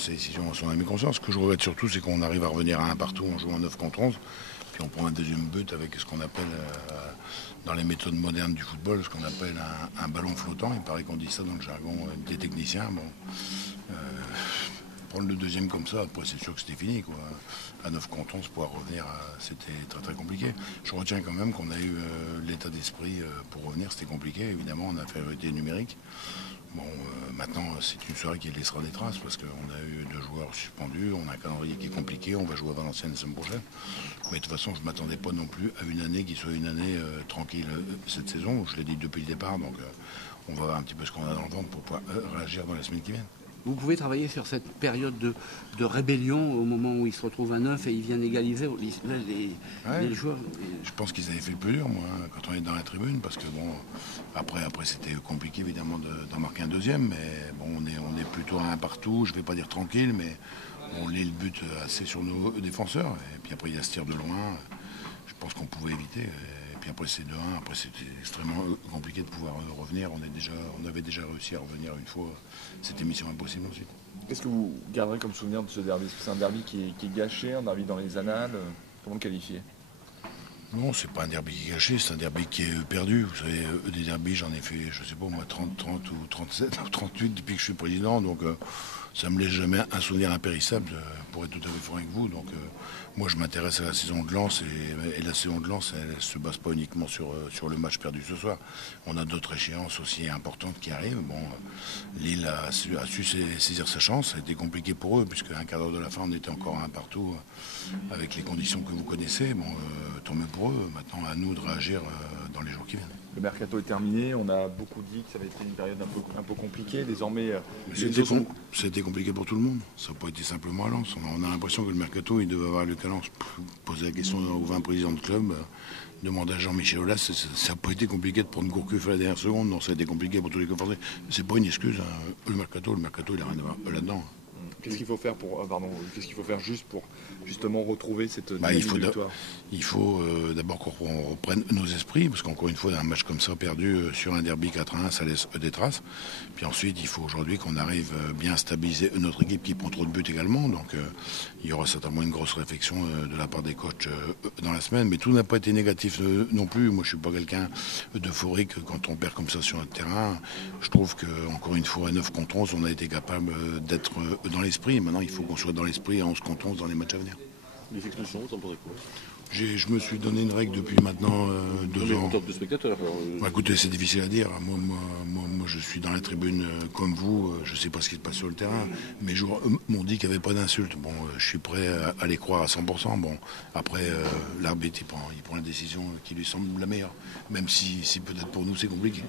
ses décisions en son âme et conscience. Ce que je regrette surtout, c'est qu'on arrive à revenir à un partout en jouant 9 contre 11. Puis on prend un deuxième but avec ce qu'on appelle, dans les méthodes modernes du football, ce qu'on appelle un ballon flottant. Il paraît qu'on dit ça dans le jargon des techniciens. Bon, prendre le deuxième comme ça, après c'est sûr que c'était fini, quoi. À 9 contre 11, pouvoir revenir, c'était très très compliqué. Je retiens quand même qu'on a eu l'état d'esprit pour revenir, c'était compliqué, évidemment, on a infériorité numérique. Bon, maintenant, c'est une soirée qui laissera des traces parce qu'on a eu 2 joueurs suspendus, on a un calendrier qui est compliqué, on va jouer à Valenciennes la semaine prochaine. Mais de toute façon, je ne m'attendais pas non plus à une année qui soit une année tranquille cette saison. Je l'ai dit depuis le départ, donc on va voir un petit peu ce qu'on a dans le ventre pour pouvoir réagir dans les semaines qui viennent. Vous pouvez travailler sur cette période de rébellion au moment où ils se retrouvent à 9 et ils viennent égaliser les joueurs. Je pense qu'ils avaient fait le plus dur, moi, quand on est dans la tribune, parce que bon, après c'était compliqué évidemment d'en marquer un deuxième, mais bon, on est plutôt à un partout, je ne vais pas dire tranquille, mais on lit le but assez sur nos défenseurs, et puis après il y a ce tir de loin, je pense qu'on pouvait éviter. Et puis après c'est 2-1, après c'était extrêmement compliqué de pouvoir revenir. On avait déjà réussi à revenir une fois. C'était mission impossible aussi. Qu'est-ce que vous garderez comme souvenir de ce derby? C'est un derby qui est gâché, un derby dans les annales. Comment le qualifier? Non, c'est pas un derby qui est gâché, c'est un derby qui est perdu. Vous savez, des derbys, j'en ai fait, je sais pas moi, 30 ou 37 ou 38 depuis que je suis président. Donc ça me laisse jamais un souvenir impérissable, pour être tout à fait franc avec vous. Donc moi je m'intéresse à la saison de Lens et la saison de Lens, elle ne se base pas uniquement sur le match perdu ce soir. On a d'autres échéances aussi importantes qui arrivent. Bon, Lille a su saisir sa chance. Ça a été compliqué pour eux puisque un quart d'heure de la fin on était encore à un partout avec les conditions que vous connaissez. Bon, tant mieux pour eux. Maintenant à nous de réagir dans les jours qui viennent. Le mercato est terminé, on a beaucoup dit que ça avait été une période un peu compliquée. Désormais, c'était compliqué pour tout le monde. Ça n'a pas été simplement à Lens. On a l'impression que le mercato, il devait avoir le talent. Poser la question aux 20 présidents de club, demander à Jean-Michel Aulas, ça n'a pas été compliqué de prendre Gourcuff à la dernière seconde. Non, ça a été compliqué pour tous les clubs français. C'est pas une excuse. Hein. Le mercato, il n'a rien à voir là-dedans. Qu'est-ce qu'il faut faire qu'est-ce qu'il faut faire juste pour justement retrouver cette victoire? Il faut d'abord qu'on reprenne nos esprits, parce qu'encore une fois, un match comme ça perdu sur un derby 4-1, ça laisse des traces. Puis ensuite, il faut aujourd'hui qu'on arrive bien à stabiliser notre équipe qui prend trop de buts également. Donc il y aura certainement une grosse réflexion de la part des coachs dans la semaine. Mais tout n'a pas été négatif non plus. Moi, je ne suis pas quelqu'un d'euphorique quand on perd comme ça sur notre terrain. Je trouve qu'encore une fois, à 9 contre 11, on a été capable d'être dans l'esprit. Maintenant, il faut qu'on soit dans l'esprit à 11 contre 11 dans les matchs à venir. Les expulsions, t'en pensez quoi? Je me suis donné une règle depuis maintenant 2 ans. En tant que spectateur. Écoutez, c'est difficile à dire. Moi, je suis dans la tribune comme vous. Je ne sais pas ce qui se passe sur le terrain. Mes joueurs m'ont dit qu'il n'y avait pas d'insultes. Bon, je suis prêt à les croire à 100%. Bon, après, l'arbitre, il prend la décision qui lui semble la meilleure. Même si peut-être pour nous, c'est compliqué.